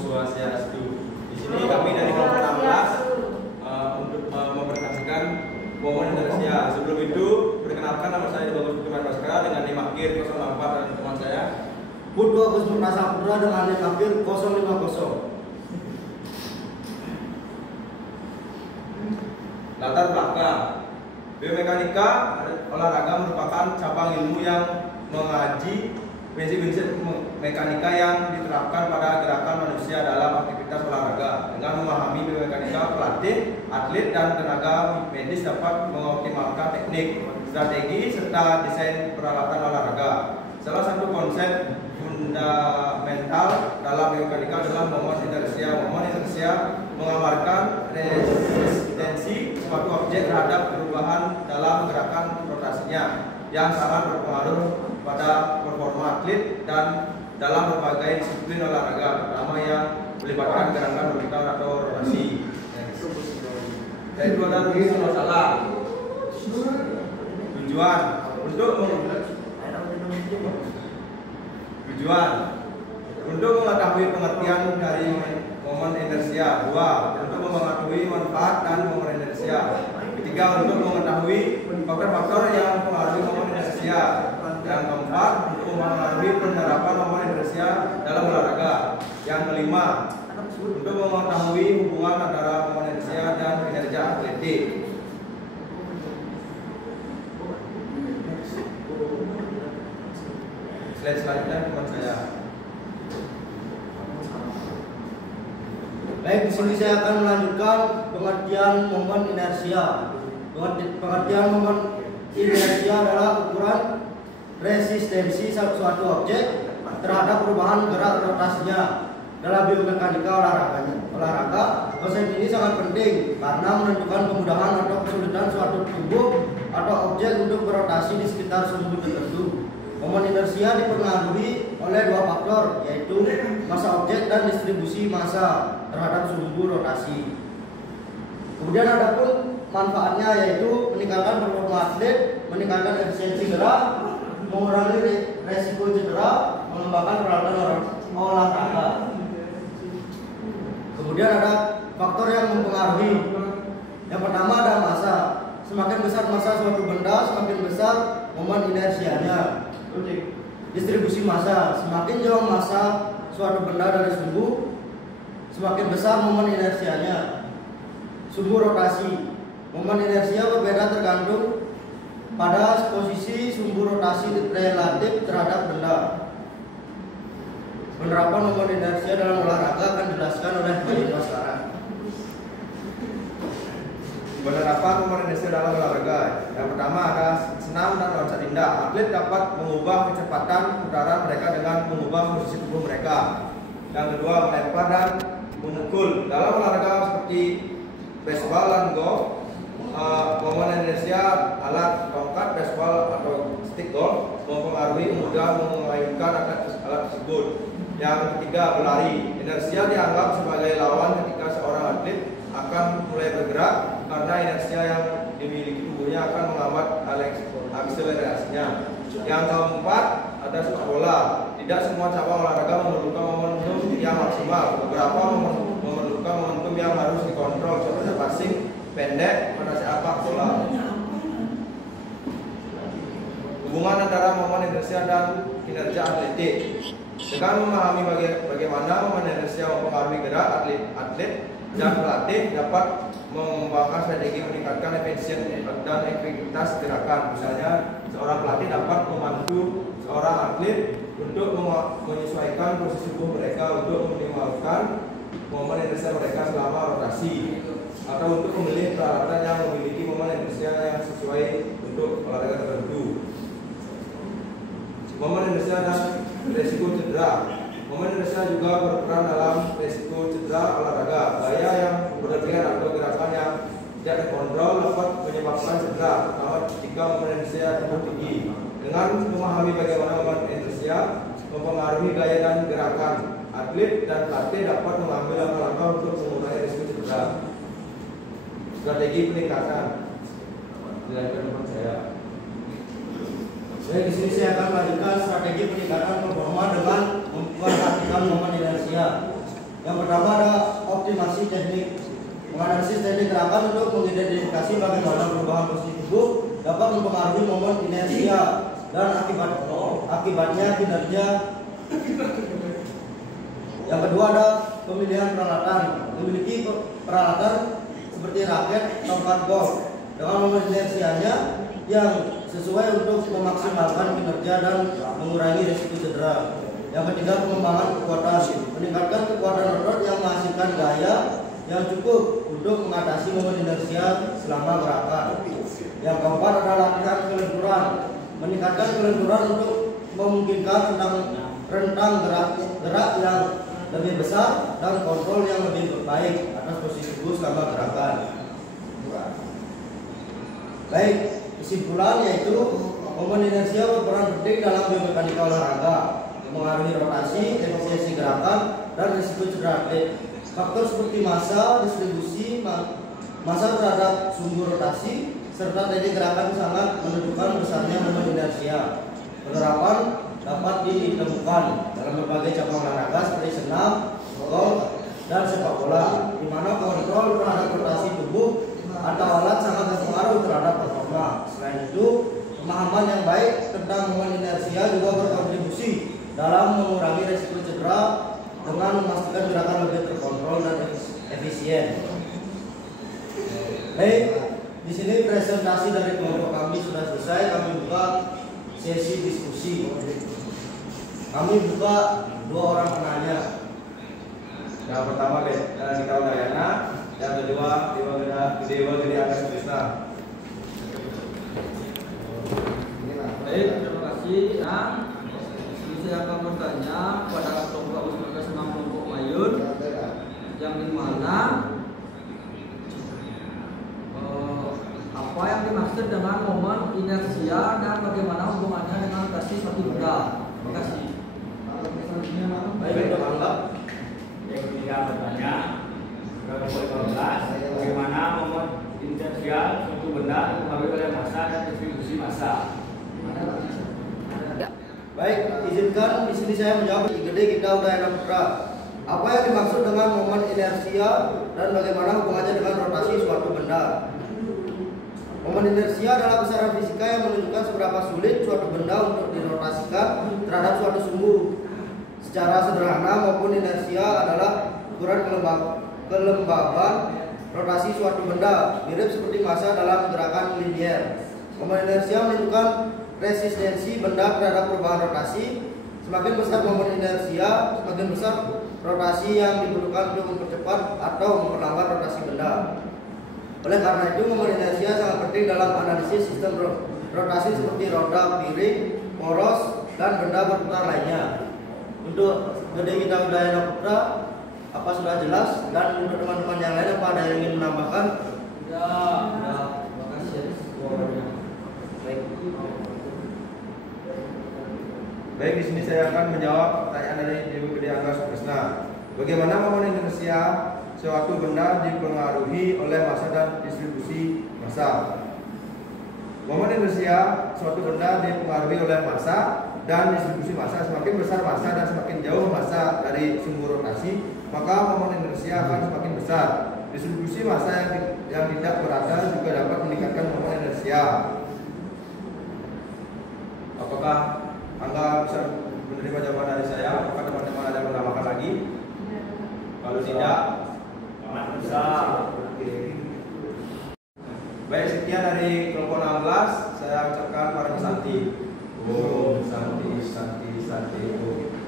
Swastiastu. Di sini kami dari kelompok 16 untuk mempresentasikan momen inersia. Sebelum itu, perkenalkan nama saya Bagus Putra Baskara dengan NIM akhir 04 dan teman saya Putu Agus Putra Saputra dengan NIM akhir 050. Latar belakang biomekanika olahraga merupakan cabang ilmu yang mengaji prinsip-prinsip mekanika yang diterapkan pada gerakan manusia dalam aktivitas olahraga. Dengan memahami biomekanika, pelatih, atlet, dan tenaga medis dapat mengoptimalkan teknik, strategi, serta desain peralatan olahraga. Salah satu konsep fundamental dalam biomekanika adalah momen inersia. Momen inersia menggambarkan resistensi suatu objek terhadap perubahan dalam gerakan rotasinya yang sangat berpengaruh pada performa atlet dan dalam berbagai disiplin olahraga, terutama yang melibatkan gerakan vertikal atau rotasi. Yaitu ada rumus masalah. Tujuan untuk mengetahui pengertian dari momen inersia. 2. Untuk mengetahui manfaat dan momen inersia. 3. Untuk mengetahui faktor-faktor yang mempengaruhi momen inersia. Yang keempat, untuk mempengaruhi penerapan momen inersia dalam olahraga. Yang kelima, untuk mengetahui hubungan antara momen inersia dan kinerja atletik. Slide selanjutnya teman saya. Baik, di sini saya akan melanjutkan pengertian momen inersia. Pengertian momen inersia adalah ukuran resistensi suatu objek terhadap perubahan gerak rotasinya dalam biomekanika olahraga. Konsep ini sangat penting karena menentukan kemudahan atau kesulitan suatu tubuh atau objek untuk berotasi di sekitar sumbu tertentu. Momen inersia dipengaruhi oleh dua faktor, yaitu massa objek dan distribusi massa terhadap sumbu rotasi. Kemudian ada pun manfaatnya, yaitu meningkatkan performa atlet, meningkatkan efisiensi gerak, mengurangi resiko cedera, mengembangkan peralatan olahraga. Kemudian ada faktor yang mempengaruhi. Yang pertama ada massa. Semakin besar massa suatu benda, semakin besar momen inersianya. Distribusi massa. Semakin jauh massa suatu benda dari sumbu, semakin besar momen inersianya. Sumbu rotasi. Momen inersia berbeda tergantung pada posisi sumbu rotasi relatif terhadap benda. Penerapan momen inersia dalam olahraga akan dijelaskan oleh Bayu Baskara. Penerapan momen inersia dalam olahraga. Yang pertama ada senam dan loncat indah. Atlet dapat mengubah kecepatan udara mereka dengan mengubah posisi tubuh mereka. Yang kedua, melempar dan memukul. Dalam olahraga seperti baseball dan golf, momen inersia alat tongkat baseball atau stick golf mempengaruhi mudah mengayunkan alat tersebut. Yang ketiga, berlari. Inersia dianggap sebagai lawan ketika seorang atlet akan mulai bergerak karena inersia yang dimiliki tubuhnya akan menghambat akselerasinya. Yang keempat, ada sepak bola. Tidak semua cabang olahraga memerlukan momentum yang maksimal. Beberapa memerlukan momentum yang harus dikontrol, seperti passing pendek pada sepak bola. Hubungan antara momen inersia dan kinerja atletik. Dengan memahami bagaimana momen inersia mempengaruhi gerak atlet dan pelatih dapat mengembangkan strategi meningkatkan efisiensi dan efektivitas gerakan. Misalnya, seorang pelatih dapat membantu seorang atlet untuk menyesuaikan posisi tubuh mereka untuk meminimalkan momen inersia mereka selama rotasi, atau untuk memilih peralatan yang memiliki momen inersia yang sesuai untuk olahraga tertentu. Momen inersia dan resiko cedera. Momen inersia juga berperan dalam resiko cedera olahraga. Gaya yang berlebihan atau gerakan yang tidak terkontrol dapat menyebabkan cedera, terutama jika momen inersia terlalu tinggi. Dengan memahami bagaimana momen inersia mempengaruhi gaya dan gerakan, atlet dan pelatih dapat mengambil langkah-langkah untuk mengurangi risiko cedera. Strategi peningkatan. Silakan teman saya. Di sini saya akan melanjutkan strategi peningkatan performa dengan memperhatikan momen inersia. Yang pertama ada optimasi teknik. Menganalisis teknik gerakan untuk mengidentifikasi bagaimana perubahan posisi tubuh dapat mempengaruhi momen inersia dan akibatnya kinerja. Yang kedua ada pemilihan peralatan. Memiliki peralatan seperti raket, tongkat golf dengan momen inersianya yang sesuai untuk memaksimalkan kinerja dan mengurangi risiko cedera. Yang ketiga, pengembangan kekuatan. Meningkatkan kekuatan otot yang menghasilkan gaya yang cukup untuk mengatasi momen inersia selama gerakan. Yang keempat adalah latihan kelenturan. Meningkatkan kelenturan untuk memungkinkan rentang gerak yang lebih besar dan kontrol yang lebih baik atas posisi tubuh selama gerakan. Baik, kesimpulan yaitu momen inersia berperan penting dalam biomekanika olahraga, mengaruhi rotasi, efisiensi gerakan, dan risiko cedera atlet. Faktor seperti massa, distribusi massa terhadap sumbu rotasi, serta teknik gerakan sangat menentukan besarnya momen inersia. Penerapan dapat ditemukan dalam berbagai cabang olahraga seperti senam, golf, dan sepak bola, di mana kontrol terhadap rotasi tubuh atau alat sangat berpengaruh terhadap performa. Selain itu, pemahaman yang baik tentang momen inersia juga berkontribusi dalam mengurangi risiko cedera dengan memastikan gerakan lebih terkontrol dan efisien. Baik, di sini presentasi dari kelompok kami sudah selesai. Kami buka sesi diskusi. Kami buka 2 orang penanya. Yang pertama Dika Udayana, yang kedua Dewa Gede Agus Krishna. Baik, terima kasih. Saya akan bertanya kepada kelompok Usmaka Senam kelompok Mayun, yang dimana apa yang dimaksud dengan momen inersia dan bagaimana hubungannya dengan rotasi suatu benda. Terima kasih. Baik, Bang. Yang ketiga bertanya kelompok 15, bagaimana momen inersia suatu benda dipengaruhi oleh massa dan distribusi massa. Baik, izinkan di sini saya menjawab. Gede Gita Udayana Putra. Apa yang dimaksud dengan momen inersia dan bagaimana hubungannya dengan rotasi suatu benda? Momen inersia adalah besaran fisika yang menunjukkan seberapa sulit suatu benda untuk dirotasikan terhadap suatu sumbu. Secara sederhana, maupun inersia adalah ukuran kelembaban rotasi suatu benda, mirip seperti massa dalam gerakan linier. Momen inersia menunjukkan resistensi benda terhadap perubahan rotasi. Semakin besar momen inersia, semakin besar rotasi yang dibutuhkan untuk mempercepat atau memperlambat rotasi benda. Oleh karena itu, momen inersia sangat penting dalam analisis sistem rotasi seperti roda, piring, poros, dan benda berputar lainnya. Untuk Gede Gita Udayana Putra, apa sudah jelas? Dan untuk teman-teman yang lain, apa ada yang ingin menambahkan? Ya, terima kasih. Baik. Baik, di sini saya akan menjawab pertanyaan dari Dewa Gede Agus Krishna. Bagaimana momen inersia suatu benda dipengaruhi oleh massa dan distribusi massa? Momen inersia suatu benda dipengaruhi oleh massa dan distribusi massa. Semakin besar massa dan semakin jauh massa dari sumbu rotasi, maka momen inersia akan semakin besar. Distribusi massa yang tidak berada juga dapat meningkatkan momen inersia. Apakah Angga bisa menerima jawaban dari saya? Apakah teman-teman ada yang menambahkan lagi? Kalau tidak, Bisa. baik, sekian dari kelompok 16. Saya ucapkan Paring Santi. Om Santi Santi Santi Om.